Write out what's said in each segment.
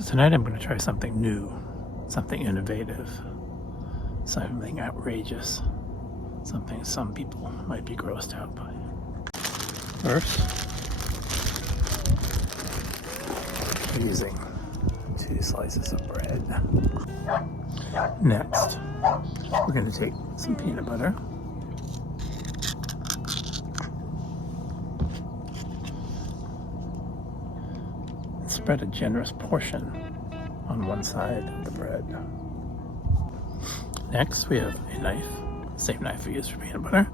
So tonight I'm going to try something new, something innovative, something outrageous, something some people might be grossed out by. First, we're using 2 slices of bread. Next, we're going to take some peanut butter. Spread a generous portion on one side of the bread. Next, we have a knife, same knife we used for peanut butter,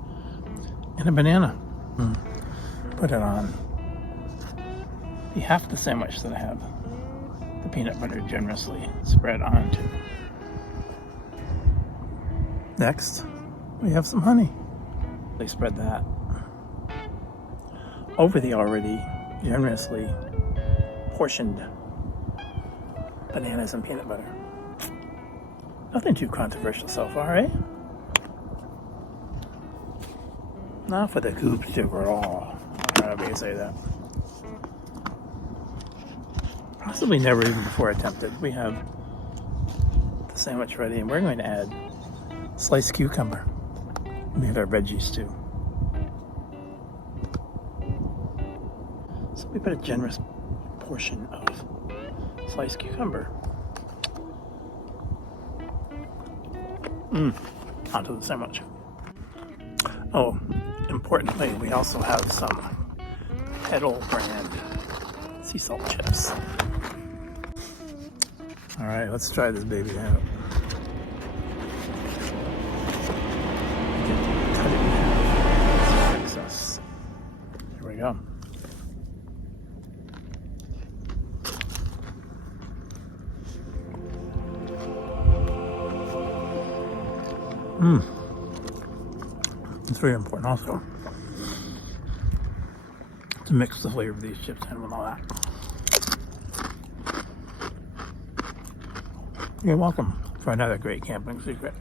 and a banana. Put it on the half of the sandwich that I have the peanut butter generously spread onto. Next, we have some honey. They spread that over the already generously portioned bananas and peanut butter. Nothing too controversial so far, eh? Now for the coup de grace. However you say that. Possibly never even before attempted. We have the sandwich ready, and we're going to add sliced cucumber. We had our veggies too. So we put a generous portion of sliced cucumber onto the sandwich. Oh, importantly, we also have some Petal brand sea salt chips. All right, let's try this baby out. Cut it in half. Here we go. It's very important also to mix the flavor of these chips in with all that. You're welcome for another great camping secret.